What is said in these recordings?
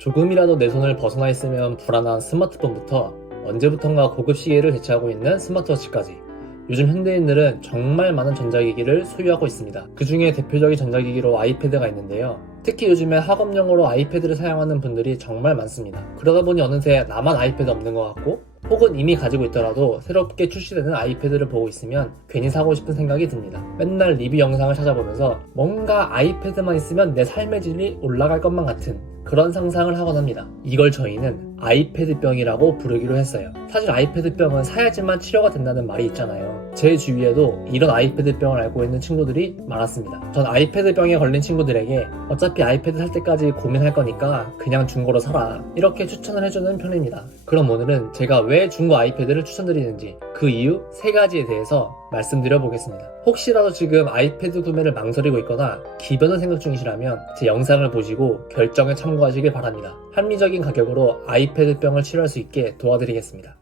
조금이라도 내 손을 벗어나 있으면 불안한 스마트폰부터 언제부턴가 고급 시계를 대체하고 있는 스마트워치까지 요즘 현대인들은 정말 많은 전자기기를 소유하고 있습니다. 그 중에 대표적인 전자기기로 아이패드가 있는데요. 특히 요즘에 학업용으로 아이패드를 사용하는 분들이 정말 많습니다. 그러다 보니 어느새 나만 아이패드 없는 것 같고 혹은 이미 가지고 있더라도 새롭게 출시되는 아이패드를 보고 있으면 괜히 사고 싶은 생각이 듭니다. 맨날 리뷰 영상을 찾아보면서 뭔가 아이패드만 있으면 내 삶의 질이 올라갈 것만 같은 그런 상상을 하곤 합니다. 이걸 저희는 아이패드병이라고 부르기로 했어요. 사실 아이패드병은 사야지만 치료가 된다는 말이 있잖아요. 제 주위에도 이런 아이패드병을 앓고 있는 친구들이 많았습니다. 전 아이패드병에 걸린 친구들에게 어차피 아이패드 살 때까지 고민할 거니까 그냥 중고로 사라 이렇게 추천을 해주는 편입니다. 그럼 오늘은 제가 왜 중고 아이패드를 추천드리는지 그 이유 3가지에 대해서 말씀드려 보겠습니다. 혹시라도 지금 아이패드 구매를 망설이고 있거나 기변을 생각 중이시라면 제 영상을 보시고 결정에 참고하시길 바랍니다. 합리적인 가격으로 아이패드병을 치료할 수 있게 도와드리겠습니다.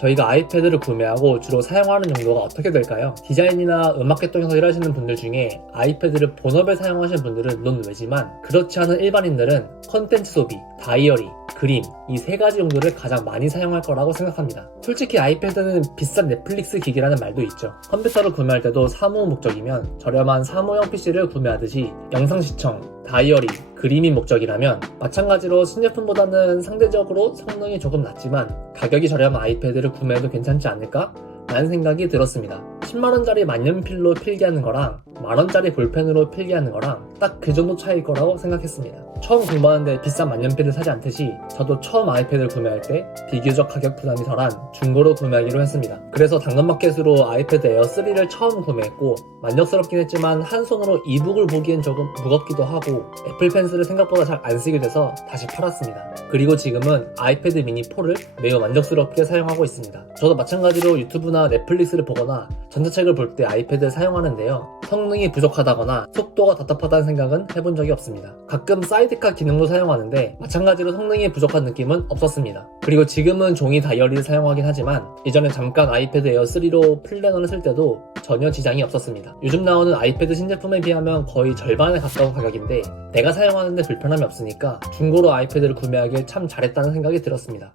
저희가 아이패드를 구매하고 주로 사용하는 용도가 어떻게 될까요? 디자인이나 음악 활동에서 일하시는 분들 중에 아이패드를 본업에 사용하시는 분들은 논외지만 그렇지 않은 일반인들은 컨텐츠 소비, 다이어리, 그림 이 3가지 용도를 가장 많이 사용할 거라고 생각합니다. 솔직히 아이패드는 비싼 넷플릭스 기기라는 말도 있죠. 컴퓨터를 구매할 때도 사무 목적이면 저렴한 사무용 PC를 구매하듯이 영상 시청, 다이어리, 그림이 목적이라면 마찬가지로 신제품보다는 상대적으로 성능이 조금 낮지만 가격이 저렴한 아이패드를 구매해도 괜찮지 않을까? 라는 생각이 들었습니다. 10만원짜리 만년필로 필기하는 거랑 만원짜리 볼펜으로 필기하는 거랑 딱 그 정도 차이일 거라고 생각했습니다. 처음 공부하는데 비싼 만년필을 사지 않듯이 저도 처음 아이패드를 구매할 때 비교적 가격 부담이 덜한 중고로 구매하기로 했습니다. 그래서 당근마켓으로 아이패드 에어 3를 처음 구매했고 만족스럽긴 했지만 한 손으로 이북을 보기엔 조금 무겁기도 하고 애플 펜슬을 생각보다 잘 안 쓰게 돼서 다시 팔았습니다. 그리고 지금은 아이패드 미니 4를 매우 만족스럽게 사용하고 있습니다. 저도 마찬가지로 유튜브나 넷플릭스를 보거나 전자책을 볼 때 아이패드를 사용하는데요. 성능이 부족하다거나 속도가 답답하다는 생각은 해본 적이 없습니다. 가끔 사이드카 기능도 사용하는데 마찬가지로 성능이 부족한 느낌은 없었습니다. 그리고 지금은 종이 다이어리를 사용하긴 하지만 예전에 잠깐 아이패드 에어 3로 플래너를 쓸 때도 전혀 지장이 없었습니다. 요즘 나오는 아이패드 신제품에 비하면 거의 절반에 가까운 가격인데 내가 사용하는데 불편함이 없으니까 중고로 아이패드를 구매하길 참 잘했다는 생각이 들었습니다.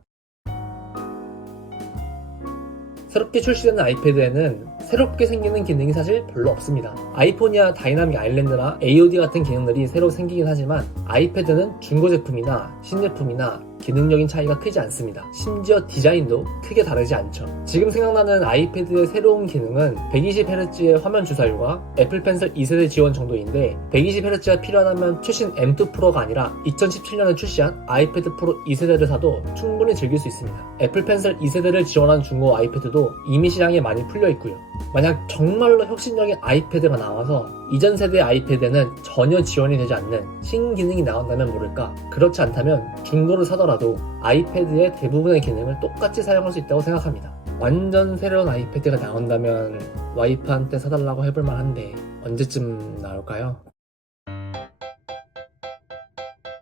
새롭게 출시되는 아이패드에는 새롭게 생기는 기능이 사실 별로 없습니다. 아이폰이나 다이나믹 아일랜드나 AOD 같은 기능들이 새로 생기긴 하지만 아이패드는 중고 제품이나 신제품이나 기능적인 차이가 크지 않습니다. 심지어 디자인도 크게 다르지 않죠. 지금 생각나는 아이패드의 새로운 기능은 120Hz의 화면 주사율과 애플 펜슬 2세대 지원 정도인데 120Hz가 필요하다면 최신 M2 프로가 아니라 2017년에 출시한 아이패드 프로 2세대를 사도 충분히 즐길 수 있습니다. 애플 펜슬 2세대를 지원한 중고 아이패드도 이미 시장에 많이 풀려 있고요. 만약 정말로 혁신적인 아이패드가 나와서 이전 세대 아이패드에는 전혀 지원이 되지 않는 신기능이 나온다면 모를까? 그렇지 않다면 중고를 사더라도 아이패드의 대부분의 기능을 똑같이 사용할 수 있다고 생각합니다. 완전 새로운 아이패드가 나온다면 와이프한테 사달라고 해볼만 한데 언제쯤 나올까요?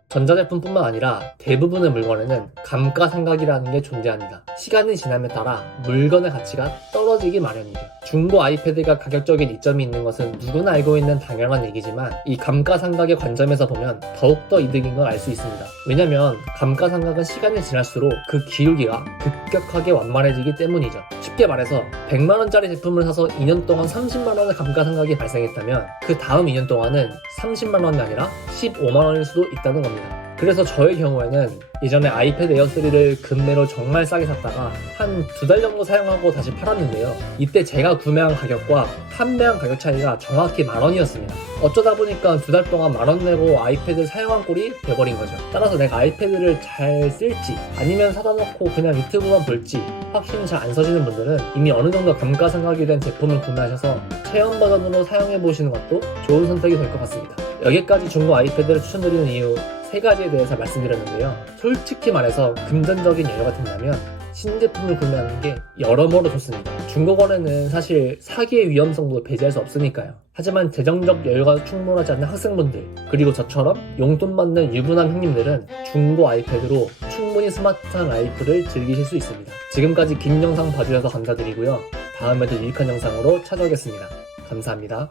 전자제품뿐만 아니라 대부분의 물건에는 감가상각이라는 게 존재합니다. 시간이 지남에 따라 물건의 가치가 떨어지기 마련이죠. 중고 아이패드가 가격적인 이점이 있는 것은 누구나 알고 있는 당연한 얘기지만 이 감가상각의 관점에서 보면 더욱더 이득인 걸 알 수 있습니다. 왜냐면 감가상각은 시간이 지날수록 그 기울기가 급격하게 완만해지기 때문이죠. 쉽게 말해서 100만원짜리 제품을 사서 2년 동안 30만원의 감가상각이 발생했다면 그 다음 2년 동안은 30만원이 아니라 15만원일 수도 있다는 겁니다. 그래서 저의 경우에는 예전에 아이패드 에어 3를 급매로 정말 싸게 샀다가 한 2달 정도 사용하고 다시 팔았는데요. 이때 제가 구매한 가격과 판매한 가격 차이가 정확히 10,000원이었습니다. 어쩌다 보니까 2달 동안 10,000원 내고 아이패드를 사용한 꼴이 돼버린 거죠. 따라서 내가 아이패드를 잘 쓸지 아니면 사다 놓고 그냥 유튜브만 볼지 확신이 잘 안 서지는 분들은 이미 어느 정도 감가상각이 된 제품을 구매하셔서 체험 버전으로 사용해보시는 것도 좋은 선택이 될 것 같습니다. 여기까지 중고 아이패드를 추천드리는 이유 3가지에 대해서 말씀드렸는데요. 솔직히 말해서 금전적인 여유가 된다면 신제품을 구매하는 게 여러모로 좋습니다. 중고거래는 사실 사기의 위험성도 배제할 수 없으니까요. 하지만 재정적 여유가 충분하지 않는 학생분들 그리고 저처럼 용돈 받는 유부남 형님들은 중고 아이패드로 충분히 스마트한 라이프를 즐기실 수 있습니다. 지금까지 긴 영상 봐주셔서 감사드리고요. 다음에도 유익한 영상으로 찾아오겠습니다. 감사합니다.